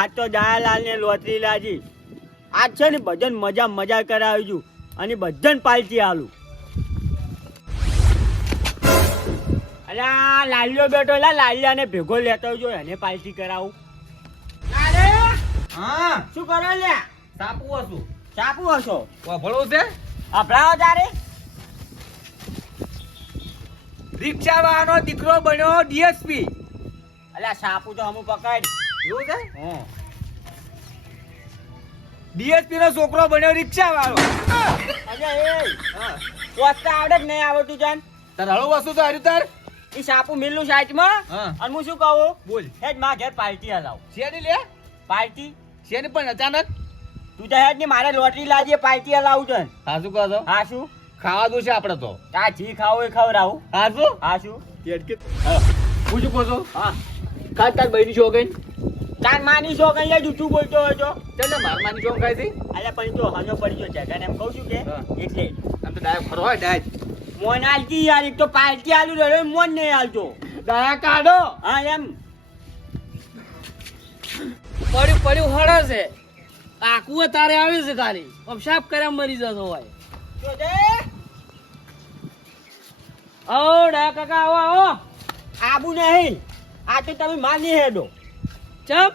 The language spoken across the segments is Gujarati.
આજ તો દયાલાલ ને લોટરી લાજી. આજ છે ને બધાને મજા કરાવી છું અને બધાને પાલટી આલું. અલ્યા લાલ્યો બેઠો લાલિયાને ભેગો લેતો જો એને પાલટી કરાવું. હા શું કરો લ્યા? ચાપુ હશો વાપરવું છે. અભડાવો તારે. રિક્ષા વાળાનો દીકરો બન્યો ડીએસપી. અલ્યા સાપુ તો હમું પકડ. એવું છે? હા. ડીએસપી નો છોકરો બન્યો રિક્ષા વાળો. અલ્યા એ વાસ્તા આવડે કે નહીં આવડતું જાન? તાર હળો વસ્તુ તો હાર્યું તાર. ઈ સાપુ મિલનું સાઈડમાં હા. અને હું શું કહું? બોલ. હેડ માં ઘેર પાર્ટી હલાવ. શેની લે? પાર્ટી શેની પણ અચાનક? તું તો હેડ ની મારે લોટરી લાજીએ પાર્ટી હલાવું છે. હા શું કહો છો? હા શું? ખાવા દો છે આપણે તો. તા જી ખાવું એ ખવડાવું. હા શું? હા શું? હું શું કહો છો? હા. ખાસ તાર બૈરી છો ગઈ. તાર માની શો કઈ જાય જૂઠું બોલતો હોય તો. ચાલ માર માની છો ખાઈ હતી. અલ્યા પણ તો હનો પડી ગયો છે એમ કહું છું કે હા. એટલે આમ તો ડાયરેક્ટ ફરો હોય ડાયરેક્ટ. મોન આલતી યાર એક તો પાર્ટી આલુ રહ્યો મોન નહીં આલતો. ડાયા કાઢો. હા એમ પડ્યું હળે છે. આકું તારે આવે છે ખાલી સાફ કર્યા મરી જતો હોય. જો દે ઓ ડા કાકા આવો આવો. આબુ નહીં આ તો તમે માની હેડો. ચમ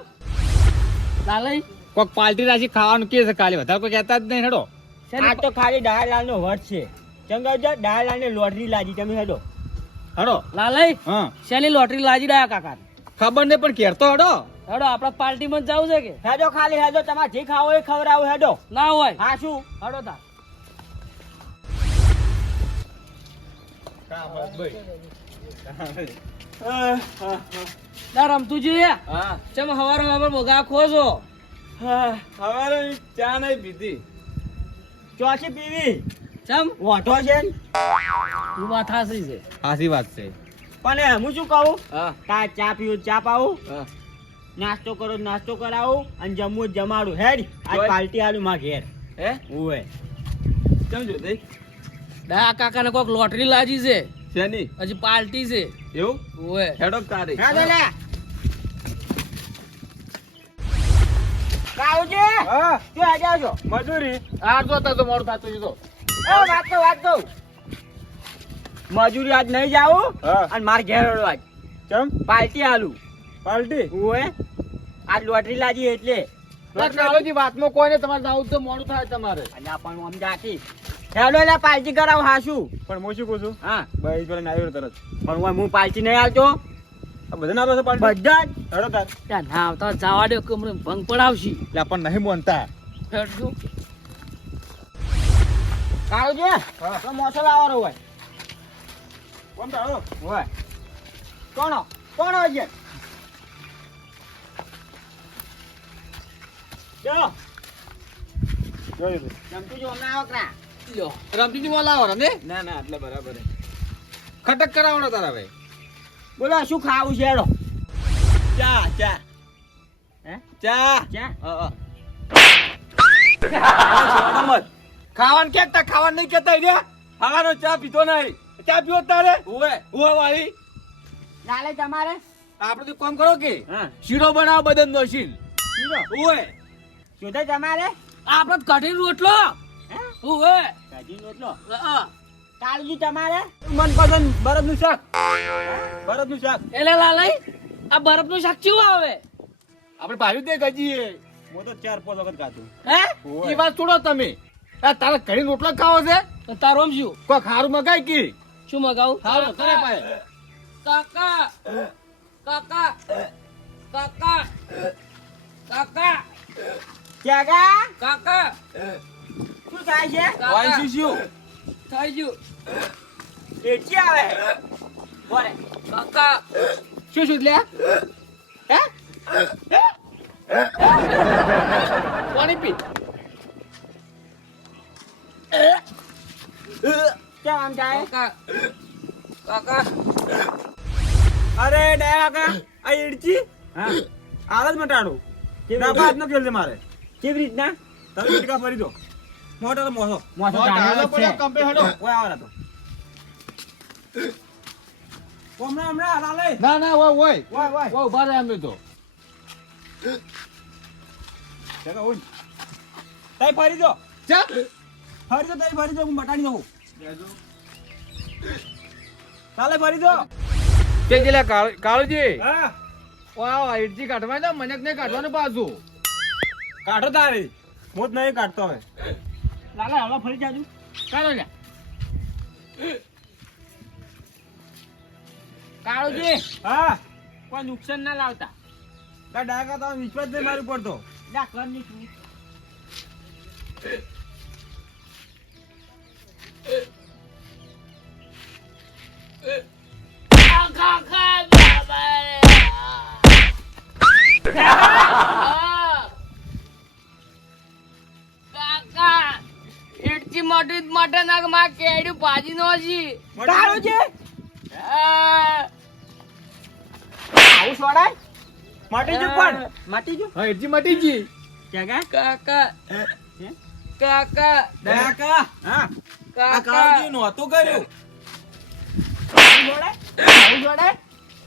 લાલઈ કોક પાર્ટી રાશી ખાવાનું કે છે કાલે વધારે કોઈ કહેતા જ નહીં હેડો. આ તો ખાલી ડાયાલાલ નો વટ છે. ચંગા ડાયાલાલ ને લોટરી લાજી તમે હેડો. હેડો. લાલઈ હા શેની લોટરી લાજી ડાયા કાકા. ખબર નહીં પણ ઘેર તો હેડો. હેડો આપડે પાર્ટીમાં જવું છે કે હેડો ખાલી હેડો તમારે જે ખાવો એ ખવડાવું હેડો. ના હોય? હા શું? હેડો તાર. ના રમતું જોઈએ. હા ચમ હવાર બગા ખોજો. હવારે ચા નહીં પીધી. ચોથી પીવી ચમ વાંધો છે ને? તું વાત હાસી છે. સાચી વાત છે. પણ હું શું કહું? હા તાર ચા પીવું ચા પાવું, હા નાસ્તો કરો નાસ્તો કરાવું અને જમવું જમાડું. હેડ આજ જોઈ. પાર્ટી આલું માં ઘેર. હે ઓય કેમ જો દે ડાયા કાકા ને કોક લોટરી લાજી છે. શેની હજી પાર્ટી છે. એવું ઓય હેડો તારી. હા તો લે કાવજી હા શું આજે આવશો? મજૂરી આ જોતા તો મોડું થતું તો. વાત તો મજૂરી આજ નહીં જાવું હા. અને માર ઘેર હેડો આજ કેમ પાર્ટી આલું. પાર્ટી ઓય આજ લોટરી લાજી એટલે ટેકનોલોજી વાતમાં કોઈ ને તમારે જાવું તો મોડું થાય તમારે. અને આપણને આમ જાતી હેડો એટલે પાર્ટી કરાવ. હા શું? પણ હું શું કહું છું હા ભાઈ જોડે આવ્યો તરત પણ હું પાર્ટી નહીં આવતો. બધા ના પાસે પાર્ટી બધા જ હેડો તાર. ત્યાં ના આવતા જવા દે કે અમને ભંગ પડાવશી. લે પણ નહીં બોલતા. હેડજો. કાવજી હા. તો મોસો લાવવાનો હોય. કોણ તારો હોય કોણ છે? જો જોયું જમતું જો હમણાં આવો કરા. લ્યો. રમતી ની બોલાવો રમે ના ના એટલે બરાબર ખટક કરાવવાનો તારા ભાઈ. બોલો શું ખાવું છે હેડો? ચા ચા હે ચા ક્યાં? ખાવાનું કેતા ખાવાનું નહીં કેતા ઇડિયા. ખાવાનો ચા પીતો નહીં. ચા પીવો તારે ઓવે ઓવે વાળી. લાલે તમારે આપણે તો કામ કરો કે હા શીરો બનાવો બદન નો શીલ શીરો ઓવે શોધે તમારે આપડે કઢી રોટલો. હે ઓય કાઢી રોટલો. હા. કાળજી તમારે મનપસંદ બરફનું શાક બરફનું શાક એટલે લાલઈ આ બરફનું શાક કેવું આવે? આપણે ભાવ્યું તે ગજીએ હું તો 4-5 વખત ખાધું. હે એ વાત છોડો તમે. આ તારે ઘણી રોટલો ખાવો છે તો તારો શું કોઈ ખારું મગાય કે શું મગાવું? ખારું કરે પાય. કાકા કાકા કાકા કાકા ક્યાં કાકા શું થાય છે? વાંચી શું થઈ ગયું એથી આવે બોલે કાકા. શું શું લે હે પાણી પી. કેમ આમ થાય? કાકા કાકા અરે ડાયા કા આ ઈડચી હા આલજ મટાડું કેવી ના બાદ ન ખેલ છે મારે. કેવી રીતના? તમે ઈડકા ફરી દો મોટો તો મોસો મોસો ધાણેલો જ છે. કંપે હેડો ઓય આવરા તો હમણાં હાલા લે. ના ના ઓય ઓય વાય વાય ઓય ઉભા રહે અમે તો જગા ઉન તઈ ફરી દો ચા ફરી દો હું બટાડી દઉં ચાલે ફરી દો તે જેલા કાળુજી હા વાહ આઈજી કાઢવા દે મને ને કાઢવાનું પાછું કાઢો તારી હું જ નહીં કાઢતો હવે લાલા હવા ફરી જાજુ ચાલો લે કાળુજી હા કોઈ નુકસાન ના લાવતા તા ડાકા તો વિશ્વાસ નહીં મારું પડતો લે કર ની તું મોટી મોટે નાગ માં કેડ્યું ભાજી નો જી કાળો છે આવું છોડાય માટી જો પણ માટી જો હા એજી મટીજી ક્યાં કાકા કાકા ડાકા હા આ કાકા કાળુજી નહોતું કર્યું છોડાય આવું છોડાય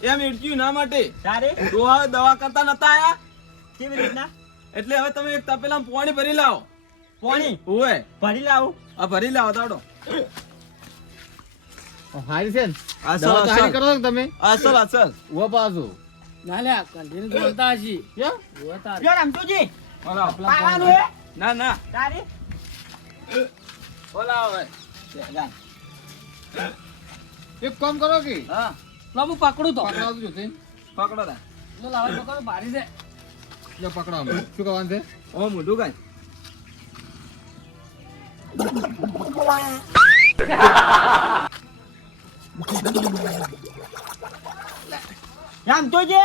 એમ એડજી ના માટે તારે ડોહા દવા કરતા નતા આયા કેવી રીતના એટલે હવે તમે એક તપેલામાં પાણી ભરી લાવો પાણી ઓય ભરી લાવું આ ભરી લાવો તાડો હારી છે ને અસલ દવા તો હારી અસલ કરો છો ને તમે અસલ અસલ ઉભા પાછો ના લે કંટીન બોલતા છી ક્યાં? બોલતા જો રામતુજી બોલાવો પાવાનું હે ના ના તારે બોલાવો હવે એક કામ કરો કે હા લો હું પકડું તો પકડાવજો જોતે પકડો તા લો લાવો પકડો ભારી દે લો પકડો આમ. શું કરવાનું છે ઓ મોઢું કાંઈ રામતુજી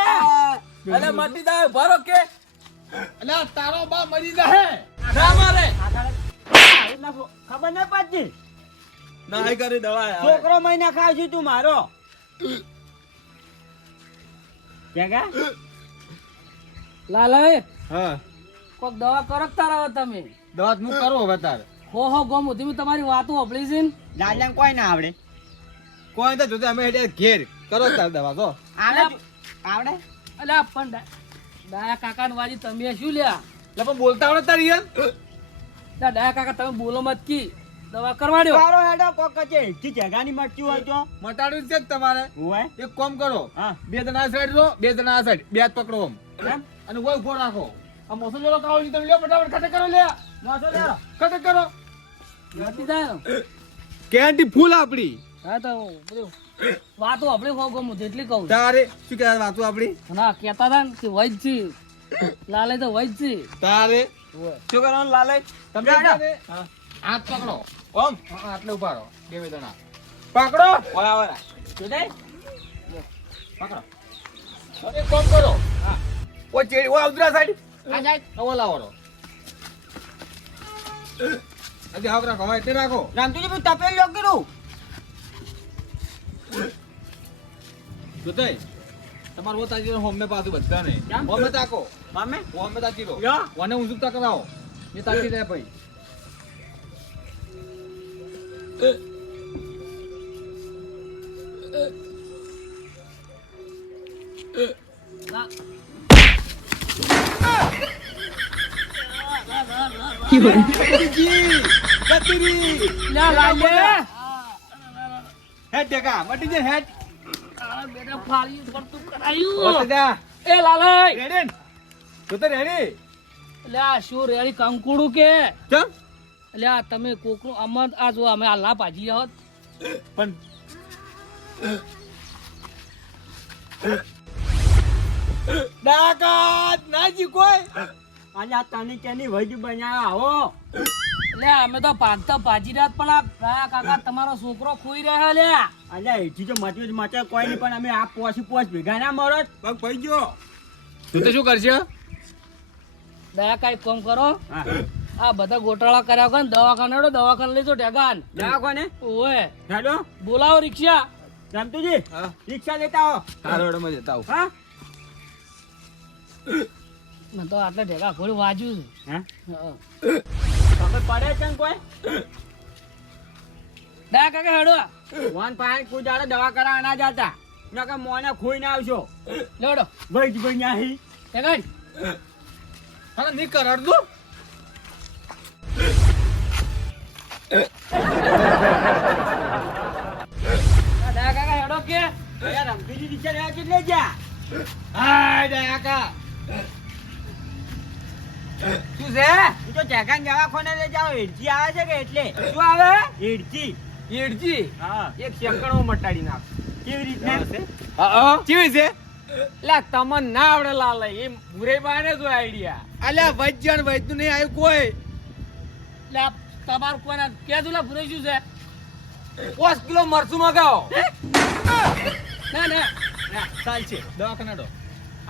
અલે મટી જાય ભરો કે એટલે તારો બા મરી જાય ના મારે ખબર ન પડતી ના હઈ કરી દવા આવે. છોકરો મહિના ખાવ છું તું મારો ક્યાં લાલા હા કોક દવા કરક તારા તમે દવા તો હું કરું હવે તાર હો ગોમ હતી મેં તમારી વાતો આપણી છે ને લાલા કોઈ ના આવડે કોઈ તો જોતે અમે હેડે ઘેર કરો તાર દવા તો આવડે આવડે અલ્યા પણ ડાયા કાકા ને વાજી તમે શું લ્યા એટલે પણ બોલતા આવડે તાર યાર ડાયા કાકા તમે બોલો મત કી દવા કરવા દો તારો હેડો કોક કચે જી જગાની મટકી હોય તો મટાડું છે જ તમારે હોય એક કામ કરો હા બે જણા આ સાઈડ રો બે જણા આ સાઈડ બે હાથ પકડો આમ કેમ અને કોઈ ઉભો રાખો આ મોસમ લેલો કાવ તમે લ્યો ફટાફટ ખટે કરો લે મોસો લેરો ખટે કરો નથી થાય ને? કેન્ટી ફૂલ આપડી હા તો બધું વાતો આપણે હો ગમ એટલી કહું તારે શું કે વાતો આપડી ના કેતા હતા ને કે વૈદ છે લાલે તો વૈદ છે તારે શું કરવાનું લાલે તમે હેડો. હા, હાથ પકડો ઓમ હા, આટલે ઉભા રહો બે જણા પકડો બોલાવો જોડે પકડો એક કામ કરો ઓ ચેડી ઓ ઉતરા સાઈડ આ જાય હવે લાવો રો આજે હાવ રાખો હવે તે રાખો રામતુજી ભાઈ તપેલ લો કરું જોતાઈ તમારું તાજી હોમે પાછું બધા ને કેમ? હોમે તાકો મામે હોમે તાકી રો યો ઓને ઉંચુકતા કરાવો એ તાકી દે ભાઈ ના. લ્યા લાલે હેડ દેખા મટી જે હેડ આ બેટા ફાળી પડતું કરાયું ઓતે જા એ લાલાઈ રેડી જોતે રેડી લ્યા શું રેડી કંકુડું કે ચમ લ્યા તમે કોકનું અમર આ જો અમે આલા ભાજી હોત પણ ડાકાત નાજી કોઈ આજે આ તને કેની વૈદ બનાવ્યા આવો લે અમે તો ભાગતા ભાજી રાત પણ આ રાયા કાકા તમારો છોકરો ખોઈ રહ્યો લે આજે એથી તો મચ્યું જ મચે કોઈ નહીં પણ અમે આ પોચ ભેગા ના મરો પગ પઈ ગયો તું તો શું કરશે દયા કઈ કામ કરો હા આ બધા ગોટાળા કર્યા વગર દવાખાને દવાખાને લેજો ઢેગાન જા કોને ઓએ હેડો બોલાવો રિક્ષા રામતુજી હા રિક્ષા લેતા આવો તારોડ માં જતા આવું હા મને તો આટલા ઢેગા ખોડી વાજ્યું હા છે ખબર પડે છે ને કોઈ દયા કાકા હેડો વન પાંચ કુજાડે દવા કરા આના જતા નકર મોને ખોઈ ના આવશો લેવડો વૈદ બન્યા હી ઢેગાડ હા નહીં કરડતું દાદા કાકા હેડો કે યાર રમતીજી ટીચર આ કેટલે ગયા? હાય દયા કા શું છે ઈ તો ચેકાન દવાખાને લઈ જાઓ, હેડજી આવે છે કે એટલે. શું આવે હેડજી. ઈડજી હા. એક સેકન્ડમાં મટાડી નાખ કેવી રીતના? કેવી છે લે તમને ના આવડે લાલ એ ભૂરે બાને જો આઈડિયા અલ્યા વૈજ્ઞાન વૈજ્ઞાન નહીં આવ્યું કોઈ લે તમારું કોને કે તુલા ભૂરે શું છે 5 કિલો મરચું મગાવો ના ના ચાલ છે દવાખાના ડો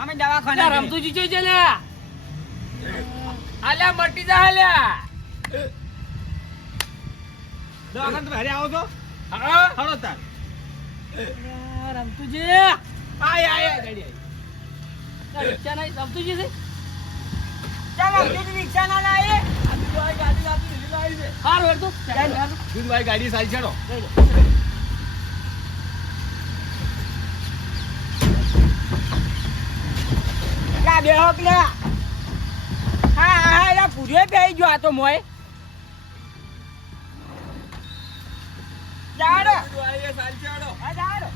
અમે દવાખાને ના રમતુજી જોઈ છે લે આલ્યા મટી જા લ્યા દવાખાના તમે હારે આવો છો હા હળો તાર રમતુજી આય આય આય ગાડી આય રિક્ષા નહીં રમતુજી છે ચાલ રમતીજી રિક્ષા ના લાવીએ. હાર હેડ તો દૂધભાઈ ગાડી સારી છેડો લા બેહો કે લા. હા હા એલા પૂરે બેહી ગયો આ તો મોય. જાડો. હા જાડો.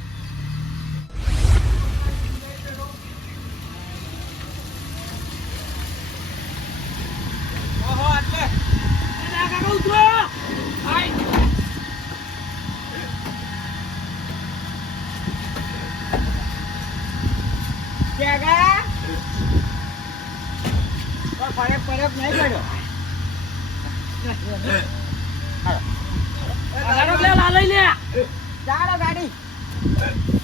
ઓહો આટલે દાદા કાકા ઉતરો આય ચેકા. પણ ફરક ફરક નહીં પડ્યો. હારો લે લા લઈ લે જાડો ગાડી.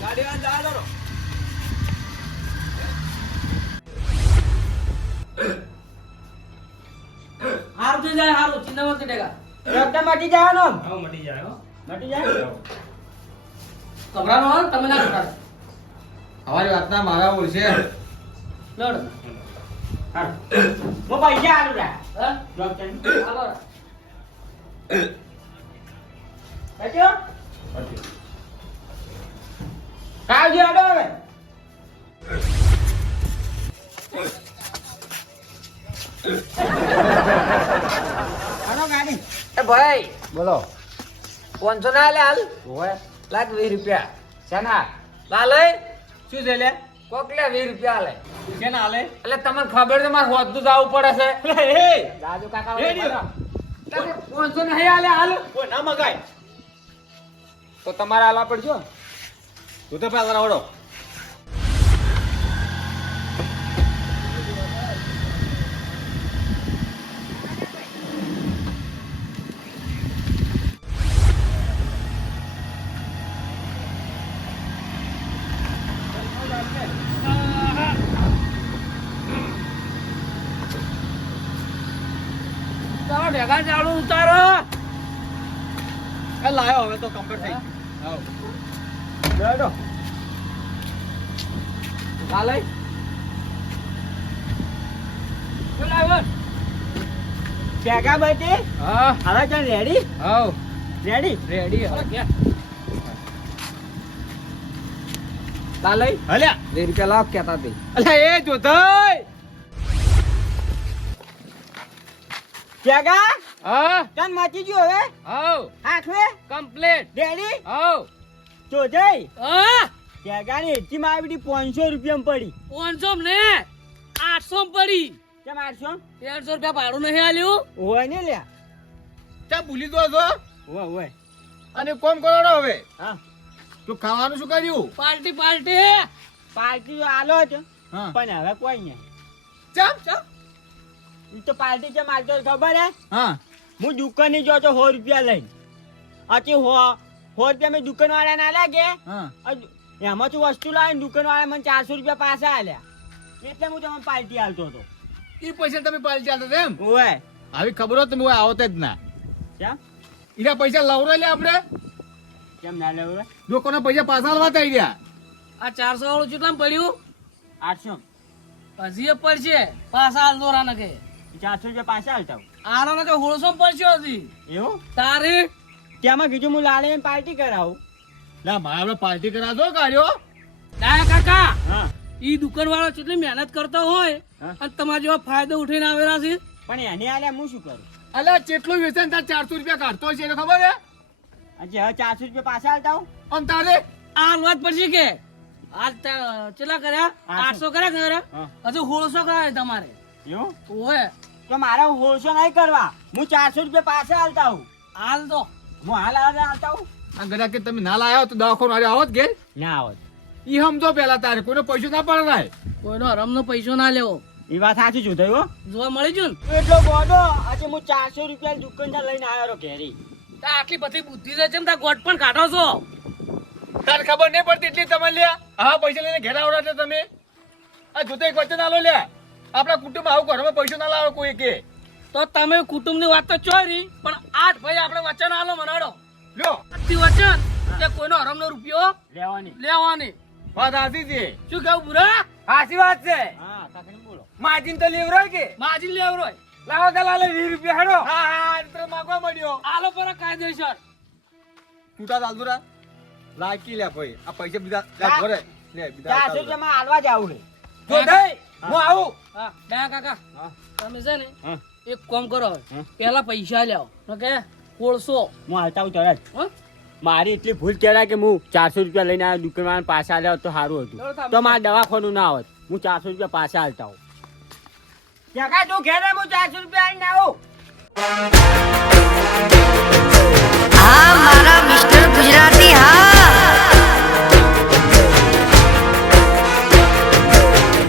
ગાડી આ જા દો હારું થઈ જાય હારું ચિંતા મત ડેગા રસ્તા મટી જવાનો. હા મટી જાય હો મટી જાય. કબરાનો હાલ તમે ના કબરાનો અમારી વાતના મારા ઓળશે લડ હારું. હું પૈસા આલું રા. હા ડોક્ટર. હાલો કચ્યો? કાવજી આડો હવે. આનો ગાડી. એ ભાઈ બોલો 500 ના લે હાલ ઓય લાખ 20 રૂપિયા શેના લાલ લઈ શું છે લે કોક લે 20 રૂપિયા લે કેના હાલે એટલે તમને ખબર છે મારે હોદનું જવું પડે છે એ દાદુ કાકા એ લ્યો. 500 નહીં હાલે હાલ કોઈ ના મગાય તો તમારે હાલવા પડજો તું તો પેલા આવડો તારો ભેગા ચાલુ ઉતારો એ લાયો હવે તો કમ્પ્લીટ થઈ આવ બેડો. હાલ બોલાવો ચેકા બચી. હા હવે ચાલ રેડી. How ready. રેડી હવે લાલઈ હલ્યા 2 રૂપિયા લાવ કેતા તે અલ્યા એ જોધાઈ ચેકા. હા ચાલ મચી ગયો હવે. હાઉ આખરે કમ્પ્લીટ રેડી. હાઉ તો જઈ. હા ચેકાની એચી માં આવી 500 રૂપિયા પડી. 500 ને 800 પડી કેમ 800? 150 રૂપિયા ભાડું નહીં આલ્યું હોય ને લ્યા. ચા ભૂલી દો છો હોય. અને કોમ કરો હવે હા. તું ખાવાનું શું કર્યું પાર્ટી પાર્ટી પાર્ટી તો આલો જ. હા પણ હવે કોઈ નહીં. ચમ ચમ ઈ તો પાર્ટી છે મારતો ખબર હે. હા હું દુકાને જો તો 100 રૂપિયા લઈ. આથી 100 રૂપિયા મેં દુકાન વાળા ના લાગે. હા એમાં તું વસ્તુ લાવી દુકાન વાળા મને 400 રૂપિયા પાછા આલ્યા. એટલે હું તમને પાર્ટી આલતો હતો. એ પૈસા તમે પાલી ચાલતા એમ ઓય. આવી ખબર હોત તમે આવત જ ના કેમ? એના પૈસા લવરા લે આપણે કેમ ના લેવું? લોકોના પૈસા પાછા આલવા થઈ ગયા આ 400 વાળું કેટલામાં પડ્યું 800. હજી એ પડશે પાછા હાલ દોરા નકે 400 રૂપિયા પાછા આલતા. આનો નકે 1600 પડશે હજી એવું? તારે ત્યાંમાં કીધું હું લાલે પાર્ટી કરાવું. ના મારે આપણે પાર્ટી કરાવજો કાર્યો ના કાકા હા. ઈ દુકાન વાળો કેટલી મહેનત કરતો હોય હા. અને તમારા જેવા ફાયદો ઉઠીને આવેલા છે. પણ એને આલ્યા હું શું કરું? અલ્યા જેટલું વેચાણ તાર 400 રૂપિયા કાઢતો છે એને ખબર હે હજી હવે 400 રૂપિયા પાછા આલતા હું. આમ તારે આ વાત પડશે કે આ કેટલા કર્યા? 800 કર્યા કર્યા? હા. હજુ 1600 કરાય તમારે. એવું? ઓય તો મારે 1600 નહીં કરવા, હું 400 રૂપિયા પાછા આલતા હું. હાલ તો હું હાલ આલતા હું. આ ગડા કે તમે ના લાયા હો તો દવાખાનું હારે આવત ઘેર ના આવત. ઈ સમજો પેલા તારે કોઈને પૈસો ના પડે કોઈનો હરામનો પૈસો ના લેવો. એ વાત સાચી છું થયું. જોવા મળી ગયું ને? એટલો ગોડો આજે હું 400 રૂપિયા દુકાનદાર લઈને આવ્યો ઘેરી. તો આટલી બધી બુદ્ધિ છે ચમ તાર ગોટ પણ કાઢો છો? તારે ખબર નહીં પડતી એટલી તમે લ્યા હા પૈસા લઈને ઘેર આવડા તમે આ જોતો એક વચ્ચે ના લો લ્યા આપણા કુટુંબ આવું ઘરમાં પૈસો ના લાવો કોઈ કે તો તમે કુટુંબની વાત તો ચોરી પણ આજ ભાઈ આપણે વચન આલો મનાડો. લ્યો આજથી વચન કે કોઈનો હરામનો રૂપિયો લેવાની. લેવાની. વાત સાચી છે શું કહું બુરા? સાચી વાત છે. હા કાકડી બોલો. માજીન તો લેવરાય કે માજી લેવરો લાવો ગલાલે 20 રૂપિયા હેડો. હા હા એટલે માગવા મળ્યો આલો પર કાયદેસર. તૂટા ચાલતુરા લાકી લે ભાઈ આ પૈસા બીજા લે ઘરે લે બીજા 400 રૂપિયામાં હાલવા જ આવું છે. જો દઈ હું આવું. હા બે કાકા હા. તમે છે ને હા. એક કામ કરો હવે. હા. પેલા પૈસા લ્યાવો ઓકે 1600. હું હાલતા હું તરત. હો? મારી એટલી ભૂલ કહેવાય કે હું 400 રૂપિયા લઈને આવ્યો દુકાનવાળાને પાછા આલ્યા હોત તો સારું હતું. બરાબર, તમે- તો મારે દવાખાનું ના હોત. હું 400 રૂપિયા પાછા આલતા હું. કાકા તું ઘેરે હું 400 રૂપિયા આવીને આવું.